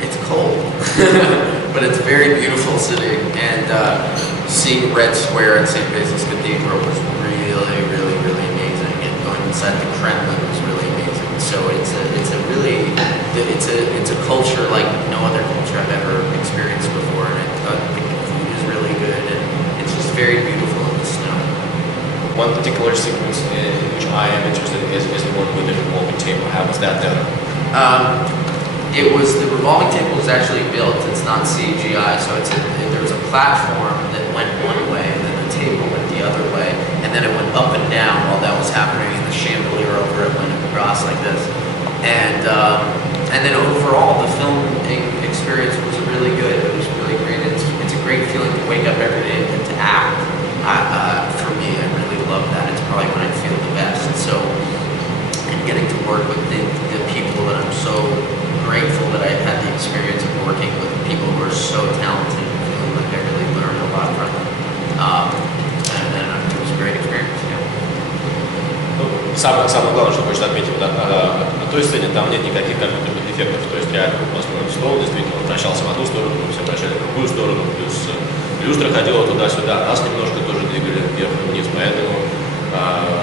It's cold, but it's a very beautiful city, and seeing Red Square at St. Basil's Cathedral was really, really, really amazing, and going inside the Kremlin was really amazing. So it's a culture like no other culture I've ever experienced before, and the food is really good, and it's just very beautiful in the snow. One particular sequence in which I am interested in is the one with the revolving table. How was that done? The revolving table was actually built. It's not CGI, so there was a platform that went one way, and then the table went the other way, and then it went up and down while that was happening, and the chandelier over it went across like this. And then overall, the filming experience was really good. It was really great. It's a great feeling to wake up every day and to act. For me, I really love that. It's probably when I feel the best. So, and getting to work with the people that I'm so grateful that I had the experience of working with people who are so talented and feeling like I really learned a lot from them. And it was a great experience. Самое главное, что хочется отметить, на той сцене там нет никаких компьютерных эффектов, то есть реально построен стол, действительно он вращался в одну сторону, мы все вращали в другую сторону, плюс люстра ходила туда-сюда, нас немножко тоже двигали вверх и вниз, поэтому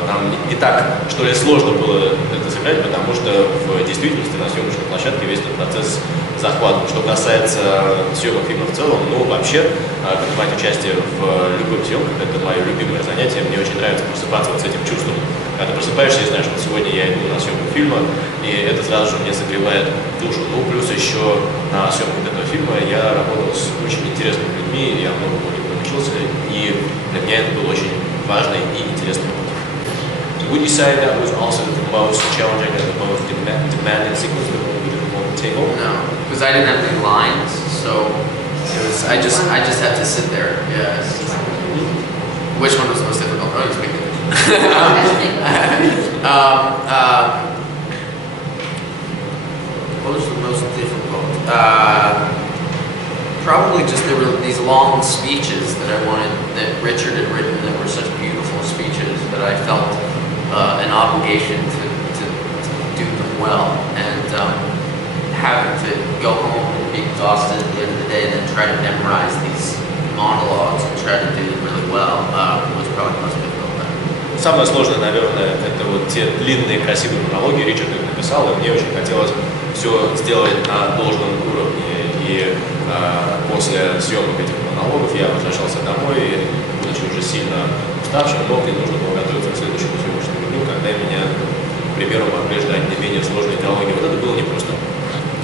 нам не так, что ли, сложно было это сыграть, потому что в действительности на съемочной площадке весь этот процесс захватывал. Что касается съемок фильма в целом, ну, вообще, принимать участие в любых съемках – это мое любимое занятие. Мне очень нравится просыпаться вот с этим чувством. Когда ты просыпаешься и знаешь, что сегодня я иду на съемку фильма, и это сразу же мне согревает душу. Ну, плюс еще на съемках этого фильма я работал с очень интересными людьми, я много у них научился, и для меня это был очень важный и интересный опыт. So would you say that was also the most challenging and the most demanding sequence with the table? No, because I didn't have any lines, so it was. I just had to sit there. Yeah. Which one was the most difficult? Oh, you speak English. What was the most difficult? Probably just there were these long speeches that I wanted, that Richard had written, that were such beautiful speeches that I felt an obligation to do them well, and having to go home and be exhausted at the end of the day and then try to memorize these monologues and try to do them really well was probably the most difficult. Самое сложное, наверное, это вот те длинные красивые монологи. Ричард их написал, и мне очень хотелось все сделать на должном уровне. И после съемок этих монологов я возвращался домой, и, будучи уже сильно уставшим, но мне нужно было готовиться к следующему съемочному дню, когда меня, к примеру, могли ждать не менее сложные диалоги. Вот это было непросто.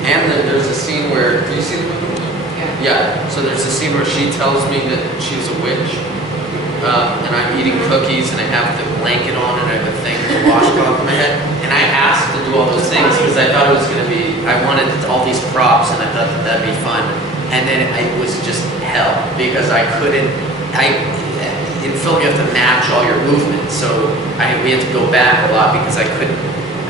And there's a scene where, do you see the movie? Yeah. So there's a scene where she tells me that she's a witch, and I'm eating cookies, and I have the blanket on, and I have a thing, the washcloth on my head, and I asked to do all those things because I thought it was going to be, I wanted all these props, and I thought that that'd be fun, and then it was just hell because I couldn't. In film you have to match all your movements, so we had to go back a lot because I couldn't.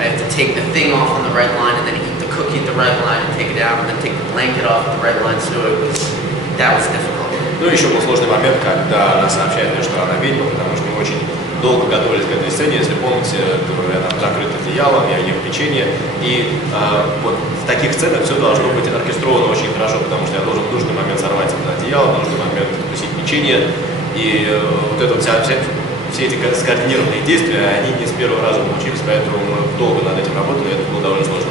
I had to take the thing off on the right line, and then eat the cookie at the right line, and take it out, and then take the blanket off at the right line. So that was difficult. Ну, еще был сложный момент, когда она сообщает мне, что она ведьма, потому что мы очень долго готовились к этой сцене. Если помните, я там закрыт одеялом, я ем печенье. И вот в таких сценах все должно быть оркестровано очень хорошо, потому что я должен в нужный момент сорвать это одеяло, в нужный момент вкусить печенье. И вот это вот все эти скоординированные действия, они не с первого раза получились, поэтому мы долго над этим работали, и это было довольно сложно.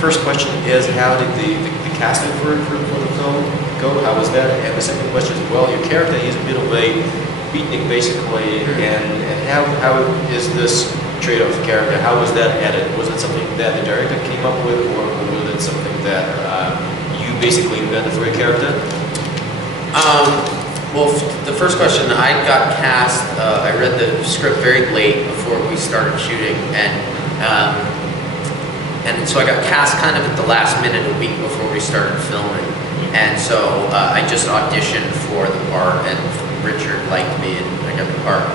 First question is, how did the casting for the film go? How was that? And the second question is, well, your character, he's a bit of a beatnik basically, and how is this trait of character, how was that added? Was it something that the director came up with, or was it something that you basically invented for your character? Well, the first question, I got cast, I read the script very late before we started shooting, and so I got cast kind of at the last minute, a week before we started filming. And so I just auditioned for the part, and Richard liked me, and I got the part.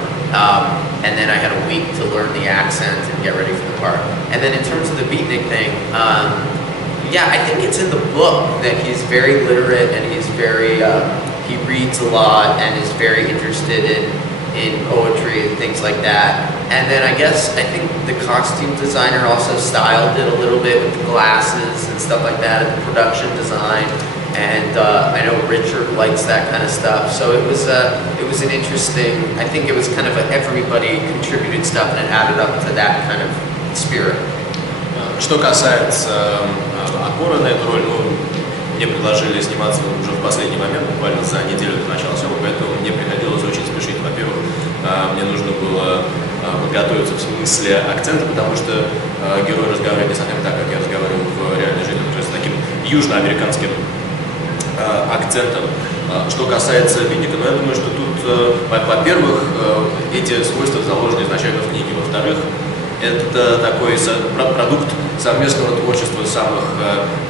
And then I had a week to learn the accent and get ready for the part. And then in terms of the beatnik thing, yeah, I think it's in the book that he's very literate, and he's very, he reads a lot and is very interested in poetry and things like that. And then I think the costume designer also styled it a little bit with the glasses and stuff like that, and the production design. And I know Richard likes that kind of stuff. So it was an interesting. I think it was kind of everybody contributed stuff, and it added up to that kind of spirit. Что касается актера на эту роль, мне предложили сниматься уже в последний момент, буквально за неделю до начала съемок, поэтому мне приходилось очень спешить. Во-первых, мне нужно было подготовиться в смысле акцента, потому что герой разговаривает не совсем так, как я разговариваю в реальной жизни, то есть таким южноамериканским акцентом. Что касается Винника, я думаю, что тут, во-первых, эти свойства заложены изначально в книге, во-вторых, это такой продукт совместного творчества самых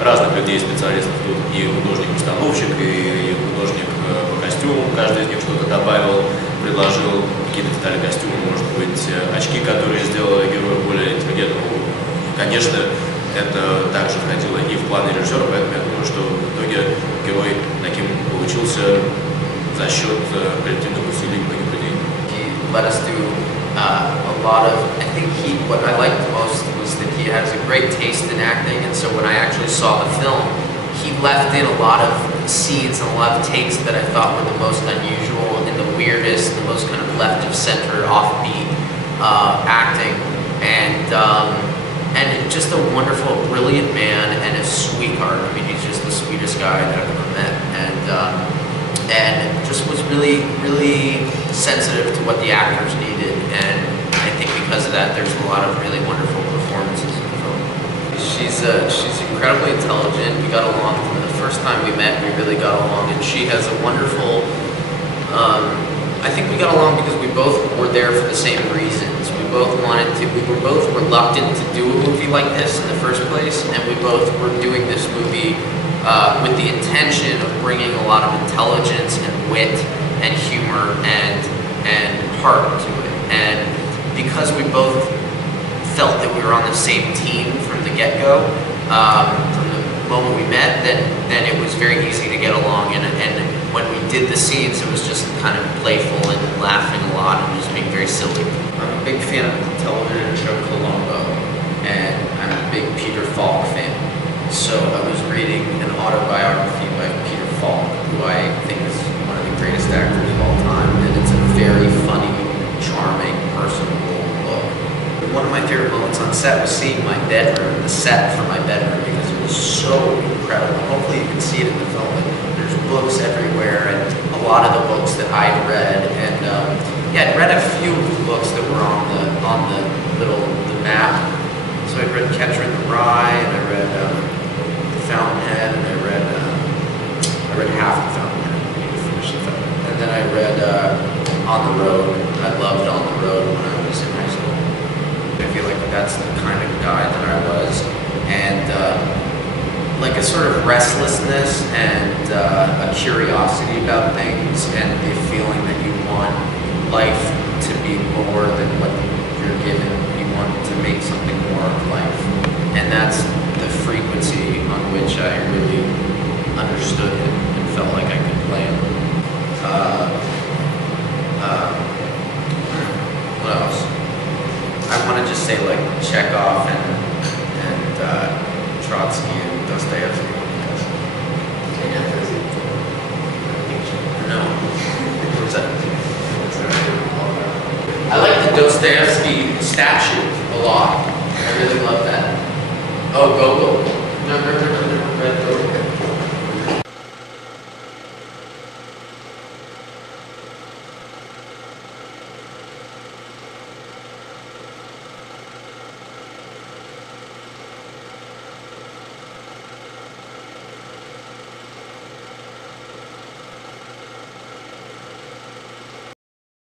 разных людей, специалистов. Тут и художник-постановщик, и художник по костюмам, каждый из них что-то добавил, предложил какие-то детали костюма, может быть, очки, которые сделали героя более интеллигентным. Конечно, это также входило и в планы режиссера, поэтому я думаю, что в итоге герой таким получился за счет коллективных усилий многих людей. Let us do a lot of, I think what I liked most was that he has a great taste in acting, and so when I actually saw the film, he left in a lot of scenes and a lot of takes that I thought were the most unusual and the weirdest, the most kind of left of center, offbeat acting, and just a wonderful, brilliant man and a sweetheart. I mean, he's just the sweetest guy that I've ever met, and just was really, really sensitive to what the actors needed, and I think because of that, there's a lot of really wonderful performances in the film. She's incredibly intelligent. We got along from the first time we met. We really got along, and she has a wonderful. I think we got along because we both were there for the same reasons. We both wanted to. We were both reluctant to do a movie like this in the first place, and we both were doing this movie with the intention of bringing a lot of intelligence and wit and humor and heart to it. And because we both felt that we were on the same team from the get-go, from the moment we met, then it was very easy to get along. And when we did the scenes, it was just kind of playful and laughing a lot and just being very silly. I'm a big fan of the television show Columbo, and I'm a big Peter Falk fan. So I was reading an autobiography by Peter Falk, who I think is one of the greatest actors of all time, and it's a very funny, charming, personable book. One of my favorite moments on set was seeing my bedroom, the set for my bedroom, because it was so incredible. Hopefully you can see it in the film. There's books everywhere, and a lot of the books that I'd read, and I'd read a few of the books that were on the map. So I read Catcher in the Rye, and I read Fountainhead, and I read half of Fountainhead. I need to finish the Fountainhead. And then I read On the Road. I loved On the Road when I was in high school. I feel like that's the kind of guy that I was, and like a sort of restlessness and a curiosity about things, and the feeling that you want life to be more than what you're given. You want to make something more of life, and that's the frequency on which I really understood him and felt like I could play him. What else? I want to just say like Chekhov and Trotsky and Dostoevsky. No. What's that? I like the Dostoevsky statue a lot. I really love that. Oh, Gogol. No,